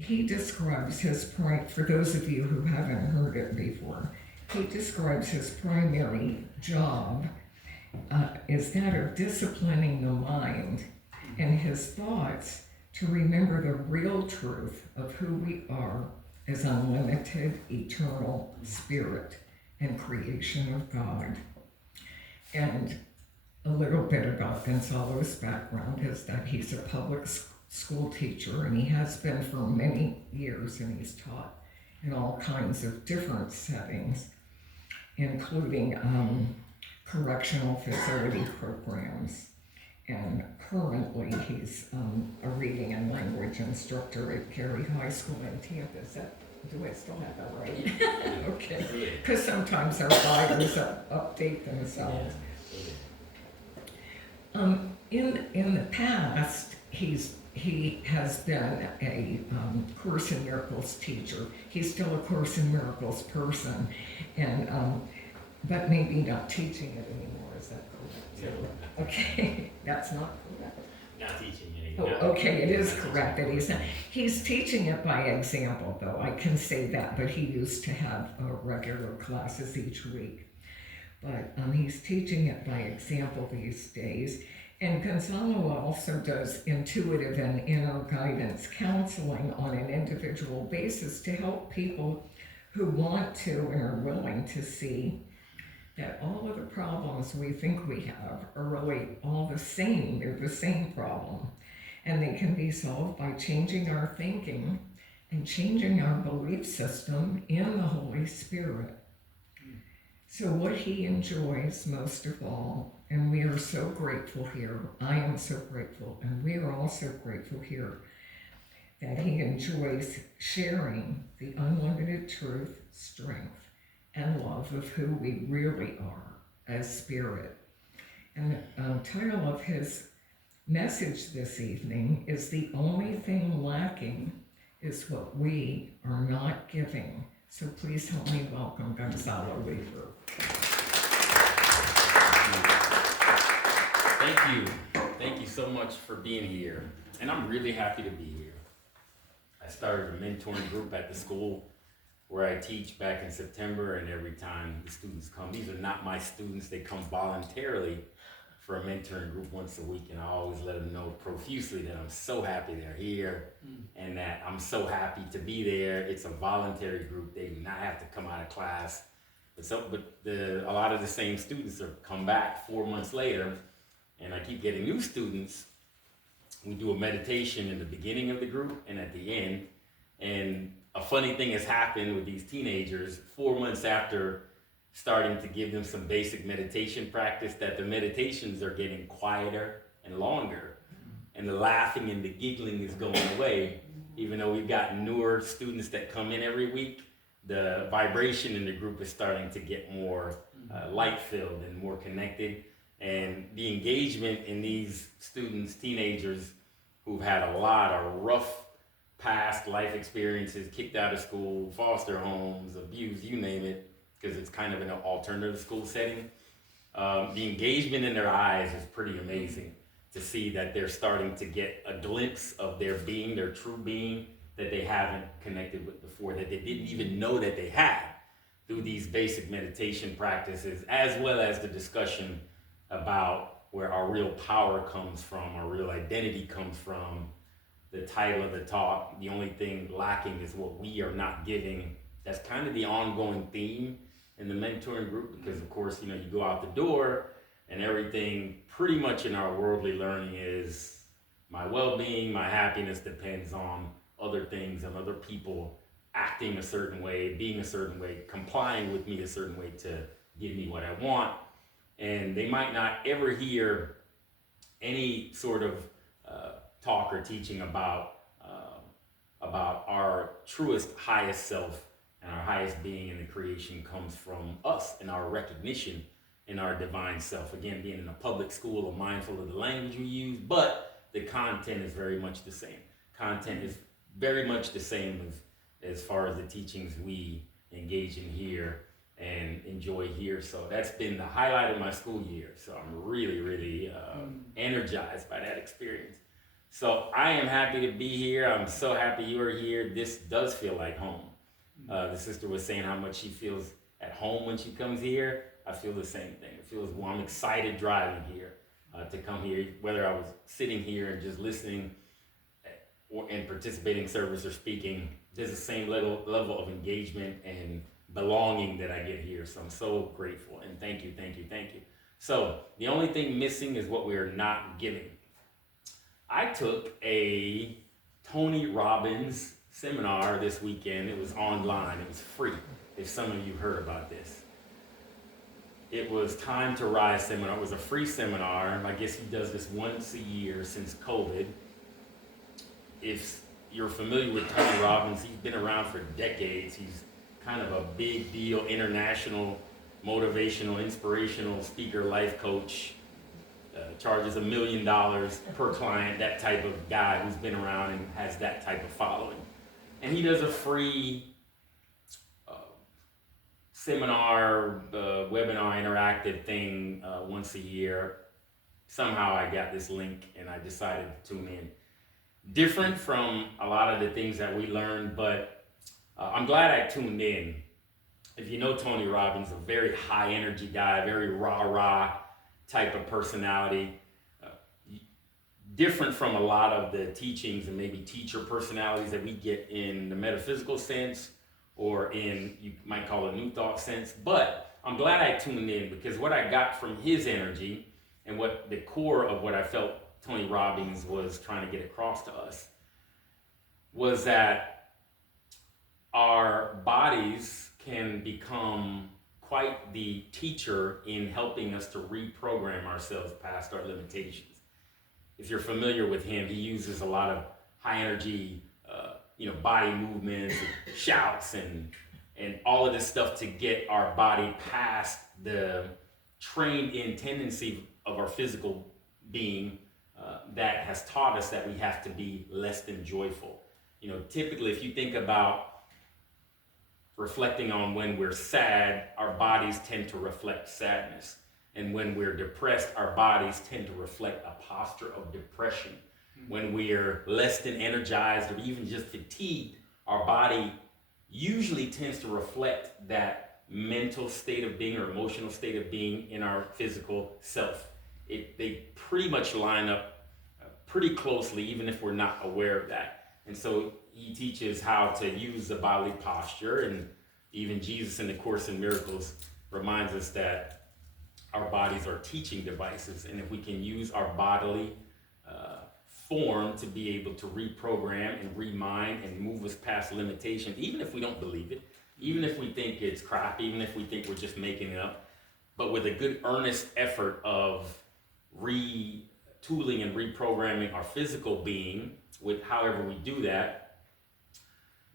he describes his for those of you who haven't heard it before, he describes his primary job is that of disciplining the mind and his thoughts to remember the real truth of who we are as unlimited, eternal spirit and creation of God. And a little bit about Gonzalo's background is that he's a public school teacher, and he has been for many years, and he's taught in all kinds of different settings, including correctional facility programs. And currently he's a reading and language instructor at Cary High School in Tampa. Do I still have that right? Okay, because sometimes our buyers update themselves. In the past, he has been a Course in Miracles teacher. He's still a Course in Miracles person, and but maybe not teaching it anymore. Is that correct? No. Okay, that's not correct. Not teaching it Oh, anymore. okay, it is correct that he's not. He's teaching it by example, though. I can say that, but he used to have regular classes each week. But he's teaching it by example these days. And Gonzalo also does intuitive and inner guidance counseling on an individual basis to help people who want to and are willing to see that all of the problems we think we have are really all the same. They're the same problem. And they can be solved by changing our thinking and changing our belief system in the Holy Spirit. So what he enjoys most of all, and we are so grateful here, I am so grateful, and we are also grateful here, that he enjoys sharing the unlimited truth, strength, and love of who we really are as spirit. And the title of his message this evening is "The Only Thing Lacking is What We Are Not Giving." So please help me welcome Gonzalo Weaver. Thank you. Thank you so much for being here. And I'm really happy to be here. I started a mentoring group at the school where I teach back in September, and every time the students come, these are not my students, they come voluntarily for a mentoring group once a week, and I always let them know profusely that I'm so happy they're here and that I'm so happy to be there. It's a voluntary group. They do not have to come out of class. A lot of the same students have come back 4 months later, and I keep getting new students. We do a meditation in the beginning of the group and at the end, and a funny thing has happened with these teenagers 4 months after starting to give them some basic meditation practice, that the meditations are getting quieter and longer, and the laughing and the giggling is going away. Even though we've got newer students that come in every week, the vibration in the group is starting to get more light-filled and more connected, and the engagement in these students, teenagers who've had a lot of rough past life experiences, kicked out of school, foster homes, abuse, you name it, because it's kind of an alternative school setting. The engagement in their eyes is pretty amazing to see that they're starting to get a glimpse of their being, their true being, that they haven't connected with before, that they didn't even know that they had, through these basic meditation practices, as well as the discussion about where our real power comes from, our real identity comes from. The title of the talk, "The Only Thing Lacking is What We Are Not Giving." That's kind of the ongoing theme in the mentoring group, because of course, you go out the door and everything pretty much in our worldly learning is my well-being, my happiness depends on other things and other people acting a certain way, being a certain way, complying with me a certain way to give me what I want. And they might not ever hear any sort of talk or teaching about our truest, highest self, and our highest being in the creation comes from us and our recognition in our divine self. Again, being in a public school, or mindful of the language we use, but the content is very much the same. Content is very much the same as far as the teachings we engage in here and enjoy here. So that's been the highlight of my school year. So I'm really, really energized by that experience. So I am happy to be here. I'm so happy you are here. This does feel like home. The sister was saying how much she feels at home when she comes here. I feel the same thing. It feels, well, I'm excited driving here to come here, whether I was sitting here and just listening and participating in service or speaking. There's the same level of engagement and belonging that I get here. So I'm so grateful, and thank you, thank you, thank you. So the only thing missing is what we are not giving. I took a Tony Robbins seminar this weekend. It was online. It was free. If some of you heard about this, it was Time to Rise seminar. It was a free seminar. I guess he does this once a year since COVID. If you're familiar with Tony Robbins, he's been around for decades. He's kind of a big deal, international, motivational, inspirational speaker, life coach. Charges $1 million per client, that type of guy who's been around and has that type of following. And he does a free seminar, webinar, interactive thing once a year. Somehow I got this link and I decided to tune in. Different from a lot of the things that we learned, but I'm glad I tuned in. If you know Tony Robbins, a very high energy guy, very rah-rah type of personality, different from a lot of the teachings and maybe teacher personalities that we get in the metaphysical sense or in, you might call it, New Thought sense. But I'm glad I tuned in, because what I got from his energy and what the core of what I felt Tony Robbins was trying to get across to us was that our bodies can become quite the teacher in helping us to reprogram ourselves past our limitations. If you're familiar with him, he uses a lot of high energy, body movements, and shouts, and all of this stuff to get our body past the trained in tendency of our physical being that has taught us that we have to be less than joyful. Typically, if you think about reflecting on when we're sad, our bodies tend to reflect sadness. And when we're depressed, our bodies tend to reflect a posture of depression. When we're less than energized or even just fatigued, our body usually tends to reflect that mental state of being or emotional state of being in our physical self. They pretty much line up pretty closely, even if we're not aware of that. And so he teaches how to use the bodily posture, and even Jesus in the Course in Miracles reminds us that our bodies are teaching devices, and if we can use our bodily form to be able to reprogram and remind and move us past limitations, even if we don't believe it, even if we think it's crap, even if we think we're just making it up, but with a good earnest effort of retooling and reprogramming our physical being, with however we do that,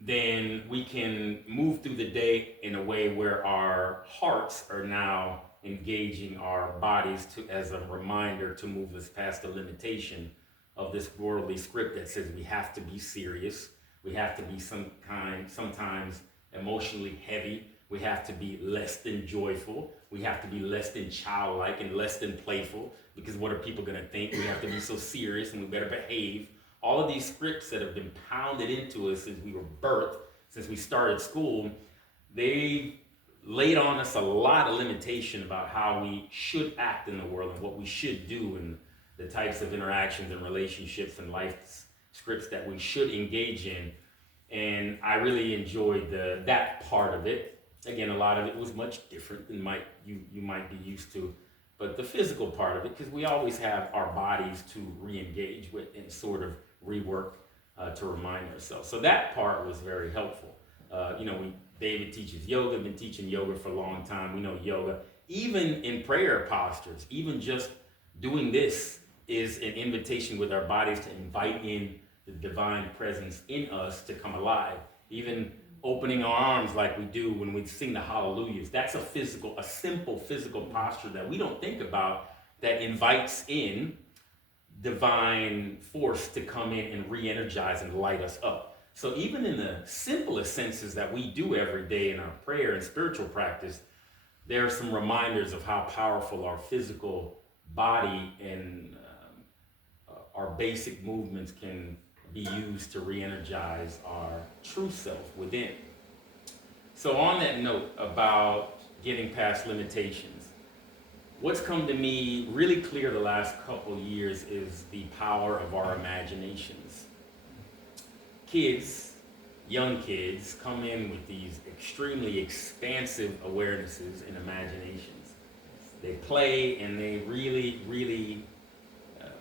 then we can move through the day in a way where our hearts are now engaging our bodies as a reminder to move us past the limitation of this worldly script that says we have to be serious, we have to be sometimes emotionally heavy, we have to be less than joyful, we have to be less than childlike and less than playful, because what are people going to think? We have to be so serious and we better behave. All of these scripts that have been pounded into us since we were birthed, since we started school, they laid on us a lot of limitation about how we should act in the world and what we should do, and the types of interactions and relationships and life scripts that we should engage in. And I really enjoyed that part of it. Again, a lot of it was much different than you might be used to, but the physical part of it, because we always have our bodies to re-engage with and sort of rework to remind ourselves. So that part was very helpful. David teaches yoga, been teaching yoga for a long time. We know yoga, even in prayer postures, even just doing this is an invitation with our bodies to invite in the divine presence in us to come alive. Even opening our arms like we do when we sing the hallelujahs, that's a simple physical posture that we don't think about, that invites in divine force to come in and re-energize and light us up. So even in the simplest senses that we do every day in our prayer and spiritual practice, there are some reminders of how powerful our physical body and our basic movements can be used to re-energize our true self within. So on that note about getting past limitations, what's come to me really clear the last couple years is the power of our imaginations. Kids, young kids, come in with these extremely expansive awarenesses and imaginations. They play and they really, really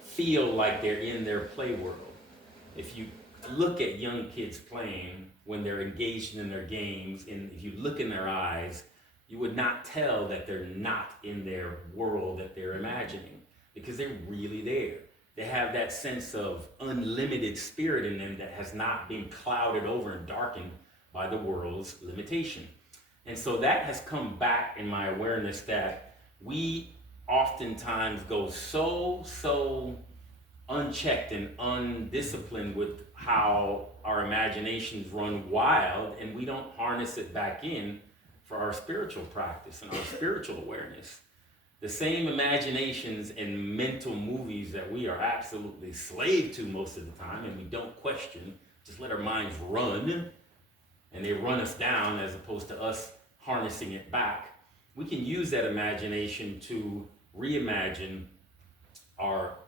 feel like they're in their play world. If you look at young kids playing when they're engaged in their games, and if you look in their eyes, you would not tell that they're not in their world that they're imagining, because they're really there. They have that sense of unlimited spirit in them that has not been clouded over and darkened by the world's limitation. And so that has come back in my awareness that we oftentimes go so unchecked and undisciplined with how our imaginations run wild, and we don't harness it back in for our spiritual practice and our spiritual awareness. The same imaginations and mental movies that we are absolutely slave to most of the time, and we don't question, just let our minds run, and they run us down as opposed to us harnessing it back. We can use that imagination to reimagine our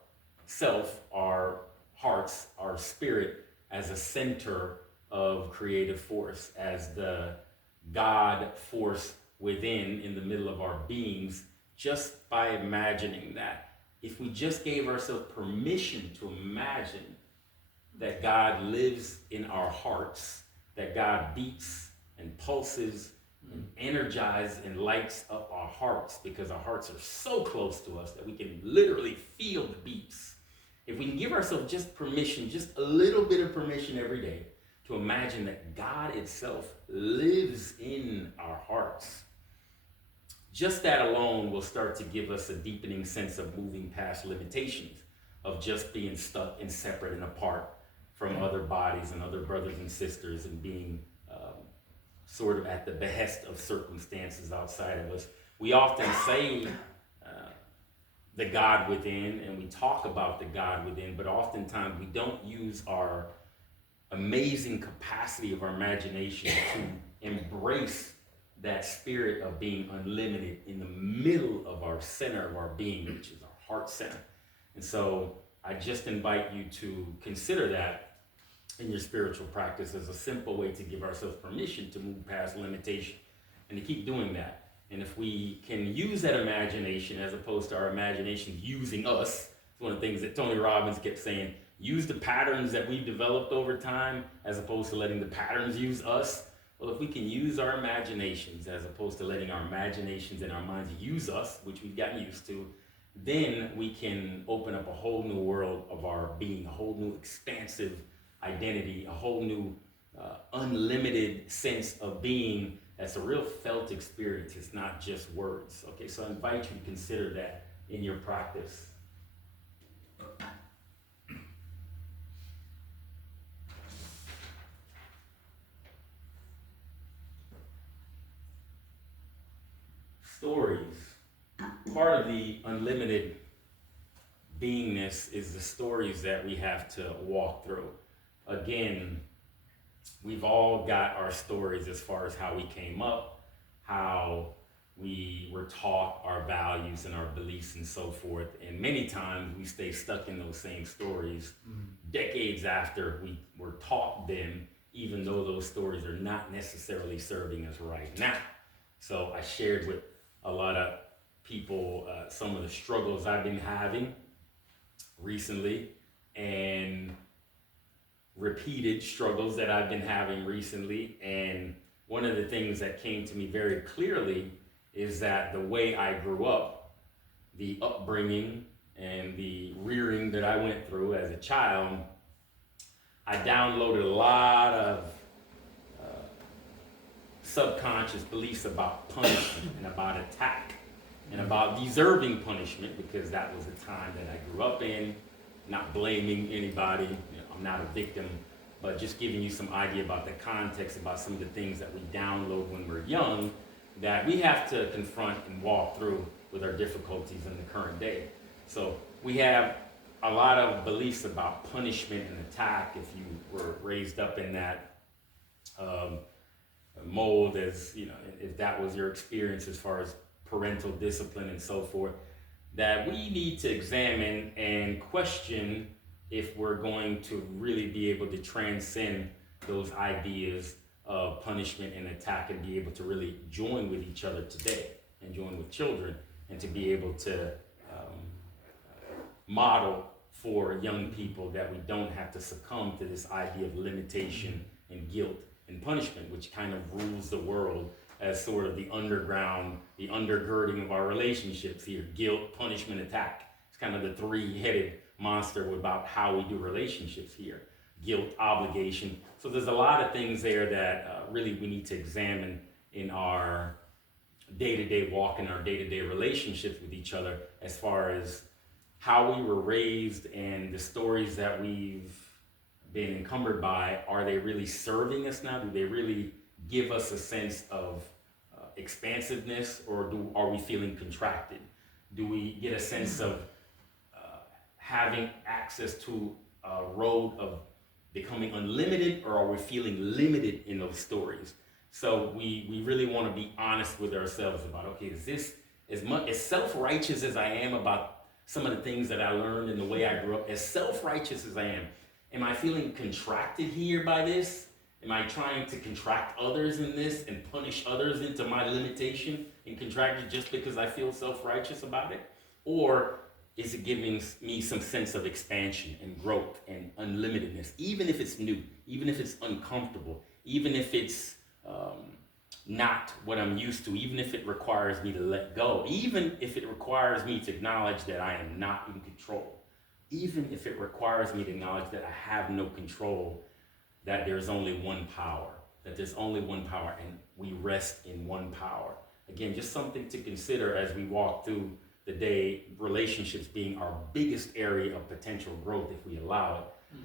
self, our hearts, our spirit as a center of creative force, as the God force within in the middle of our beings, just by imagining that. If we just gave ourselves permission to imagine that God lives in our hearts, that God beats and pulses and energizes and lights up our hearts, because our hearts are so close to us that we can literally feel the beats. If we can give ourselves just permission, just a little bit of permission every day to imagine that God itself lives in our hearts, just that alone will start to give us a deepening sense of moving past limitations, of just being stuck and separate and apart from other bodies and other brothers and sisters, and being sort of at the behest of circumstances outside of us. We often say the God within, and we talk about the God within, but oftentimes we don't use our amazing capacity of our imagination to embrace that spirit of being unlimited in the middle of our center of our being, which is our heart center. And so I just invite you to consider that in your spiritual practice as a simple way to give ourselves permission to move past limitation, and to keep doing that. And if we can use that imagination as opposed to our imagination using us, it's one of the things that Tony Robbins kept saying, use the patterns that we've developed over time as opposed to letting the patterns use us. Well, if we can use our imaginations as opposed to letting our imaginations and our minds use us, which we've gotten used to, then we can open up a whole new world of our being, a whole new expansive identity, a whole new unlimited sense of being. That's a real felt experience. It's not just words. Okay, so I invite you to consider that in your practice. Stories. Part of the unlimited beingness is the stories that we have to walk through. Again, we've all got our stories as far as how we came up, how we were taught our values and our beliefs and so forth. And many times we stay stuck in those same stories decades after we were taught them, even though those stories are not necessarily serving us right now. So I shared with a lot of people some of the struggles I've been having recently, and repeated struggles that I've been having recently. And one of the things that came to me very clearly is that the way I grew up, the upbringing and the rearing that I went through as a child, I downloaded a lot of subconscious beliefs about punishment and about attack and about deserving punishment, because that was the time that I grew up in. Not blaming anybody, you know, I'm not a victim, but just giving you some idea about the context, about some of the things that we download when we're young that we have to confront and walk through with our difficulties in the current day. So we have a lot of beliefs about punishment and attack. If you were raised up in that um, mold, as you know, if that was your experience as far as parental discipline and so forth, that we need to examine and question if we're going to really be able to transcend those ideas of punishment and attack and be able to really join with each other today and join with children and to be able to model for young people that we don't have to succumb to this idea of limitation and guilt and punishment, which kind of rules the world as sort of the underground, the undergirding of our relationships here. Guilt, punishment, attack. It's kind of the three-headed monster about how we do relationships here. Guilt, obligation. So there's a lot of things there that really we need to examine in our day-to-day walk, in our day-to-day relationships with each other, as far as how we were raised and the stories that we've been encumbered by. Are they really serving us now? Do they really give us a sense of expansiveness, or are we feeling contracted? Do we get a sense of having access to a road of becoming unlimited, or are we feeling limited in those stories? So we really want to be honest with ourselves about, okay, is this as self-righteous as I am about some of the things that I learned and the way I grew up, as self-righteous as I am I feeling contracted here by this? Am I trying to contract others in this and punish others into my limitation and contract it just because I feel self-righteous about it? Or is it giving me some sense of expansion and growth and unlimitedness, even if it's new, even if it's uncomfortable, even if it's not what I'm used to, even if it requires me to let go, even if it requires me to acknowledge that I am not in control, even if it requires me to acknowledge that I have no control, that there's only one power, that there's only one power, and we rest in one power. Again, just something to consider as we walk through the day, relationships being our biggest area of potential growth if we allow it.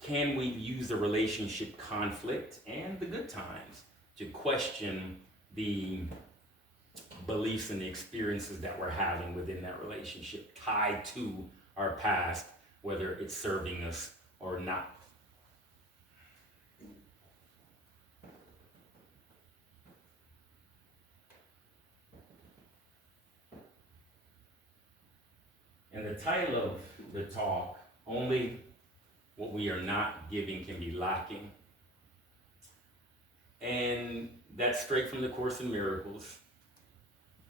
Can we use the relationship conflict and the good times to question the beliefs and the experiences that we're having within that relationship, tied to our past, whether it's serving us or not? And the title of the talk, Only What We Are Not Giving Can Be Lacking. And that's straight from the Course in Miracles.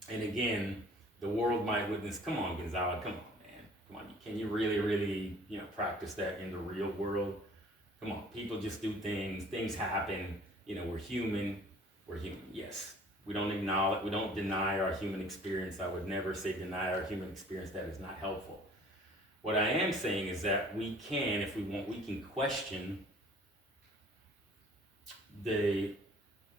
And again, the world might witness, come on, Gonzalo, come on, man. Come on, can you really, practice that in the real world? Come on, people just do things happen, we're human, yes. We don't acknowledge, we don't deny our human experience. I would never say deny our human experience. That is not helpful. What I am saying is that we can, if we want, we can question the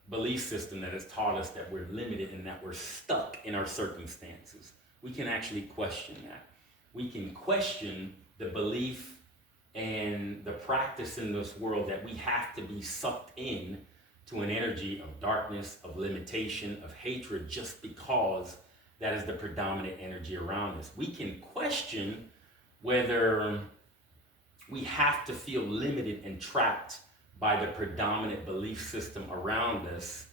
belief system that has taught us that we're limited and that we're stuck in our circumstances. We can actually question that. We can question the belief and the practice in this world that we have to be sucked in to an energy of darkness, of limitation, of hatred, just because that is the predominant energy around us. We can question whether we have to feel limited and trapped by the predominant belief system around us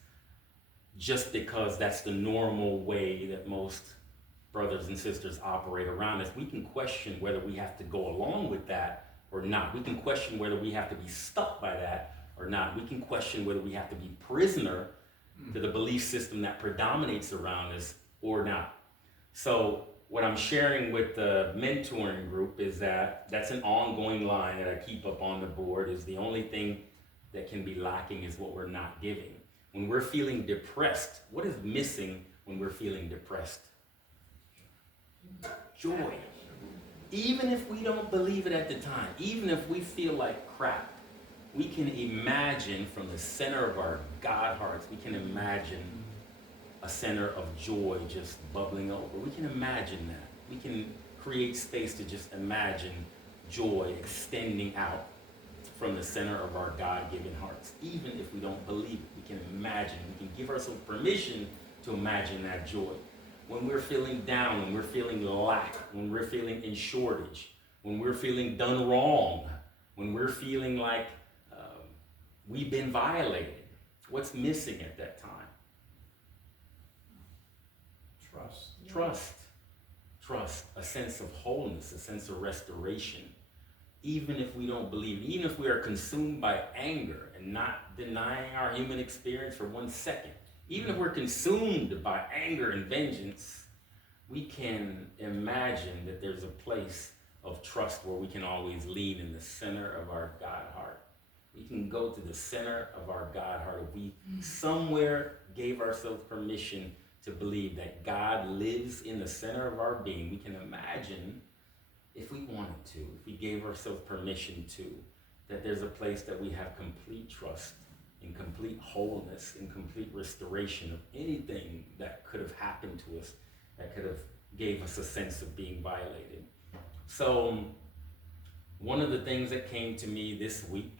just because that's the normal way that most brothers and sisters operate around us. We can question whether we have to go along with that or not. We can question whether we have to be stuck by that or not. We can question whether we have to be prisoner to the belief system that predominates around us or not. So what I'm sharing with the mentoring group is that that's an ongoing line that I keep up on the board, is the only thing that can be lacking is what we're not giving. When we're feeling depressed, what is missing when we're feeling depressed? Joy. Even if we don't believe it at the time, even if we feel like crap, we can imagine from the center of our God hearts, we can imagine a center of joy just bubbling over. We can imagine that. We can create space to just imagine joy extending out from the center of our God-given hearts. Even if we don't believe it, we can imagine. We can give ourselves permission to imagine that joy. When we're feeling down, when we're feeling lack, when we're feeling in shortage, when we're feeling done wrong, when we're feeling like we've been violated? What's missing at that time? Trust, a sense of wholeness, a sense of restoration. Even if we don't believe, even if we are consumed by anger and not denying our human experience for 1 second, even if we're consumed by anger and vengeance, we can imagine that there's a place of trust where we can always lean in the center of our God heart. We can go to the center of our God heart. If we somewhere gave ourselves permission to believe that God lives in the center of our being, we can imagine, if we wanted to, if we gave ourselves permission to, that there's a place that we have complete trust and complete wholeness and complete restoration of anything that could have happened to us, that could have gave us a sense of being violated. So one of the things that came to me this week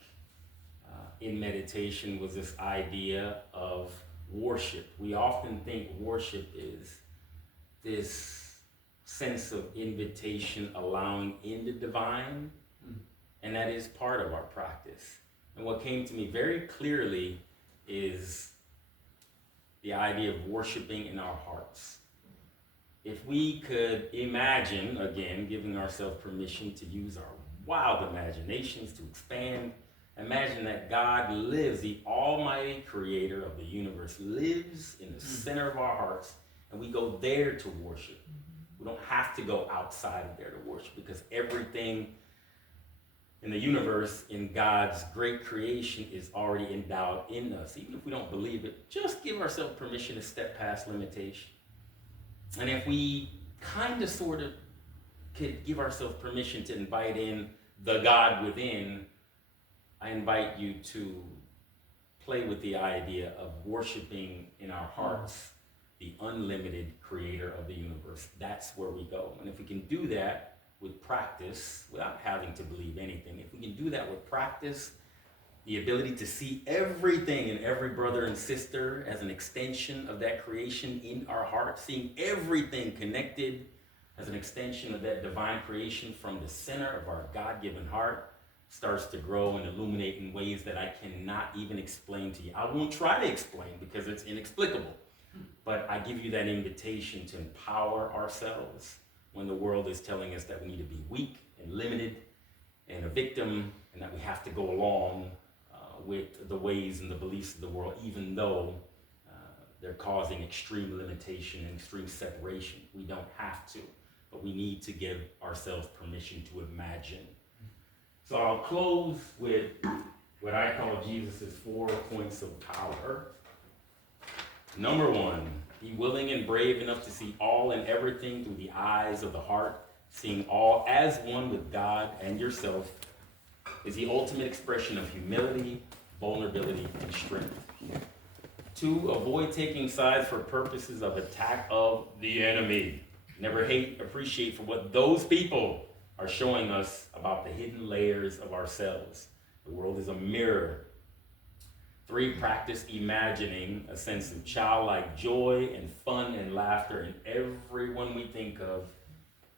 in meditation was this idea of worship. We often think worship is this sense of invitation, allowing in the divine, and that is part of our practice. And what came to me very clearly is the idea of worshiping in our hearts. If we could imagine, again, giving ourselves permission to use our wild imaginations to expand, imagine that God lives, the almighty creator of the universe, lives in the center of our hearts, and we go there to worship. We don't have to go outside of there to worship, because everything in the universe, in God's great creation, is already endowed in us. Even if we don't believe it, just give ourselves permission to step past limitation. And if we kind of sort of could give ourselves permission to invite in the God within, I invite you to play with the idea of worshiping in our hearts the unlimited creator of the universe. That's where we go. And if we can do that with practice, without having to believe anything, if we can do that with practice, the ability to see everything and every brother and sister as an extension of that creation in our heart, seeing everything connected as an extension of that divine creation from the center of our God-given heart, starts to grow and illuminate in ways that I cannot even explain to you. I won't try to explain because it's inexplicable. But I give you that invitation to empower ourselves when the world is telling us that we need to be weak and limited and a victim, and that we have to go along with the ways and the beliefs of the world, even though they're causing extreme limitation and extreme separation. We don't have to, but we need to give ourselves permission to imagine. So I'll close with what I call Jesus' 4 points of power. Number 1, be willing and brave enough to see all and everything through the eyes of the heart. Seeing all as one with God and yourself is the ultimate expression of humility, vulnerability, and strength. 2, avoid taking sides for purposes of attack of the enemy. Never hate, appreciate for what those people are showing us about the hidden layers of ourselves. The world is a mirror. 3, practice imagining a sense of childlike joy and fun and laughter in everyone we think of,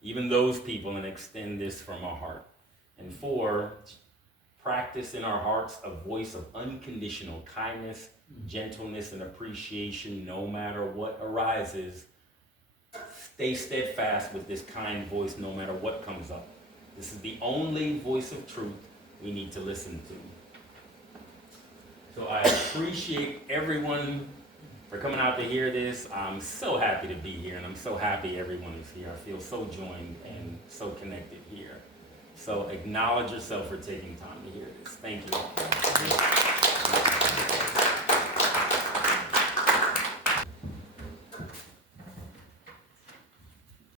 even those people, and extend this from our heart. And 4, practice in our hearts a voice of unconditional kindness, gentleness, and appreciation no matter what arises. Stay steadfast with this kind voice no matter what comes up. This is the only voice of truth we need to listen to. So I appreciate everyone for coming out to hear this. I'm so happy to be here, and I'm so happy everyone is here. I feel so joined and so connected here. So acknowledge yourself for taking time to hear this. Thank you.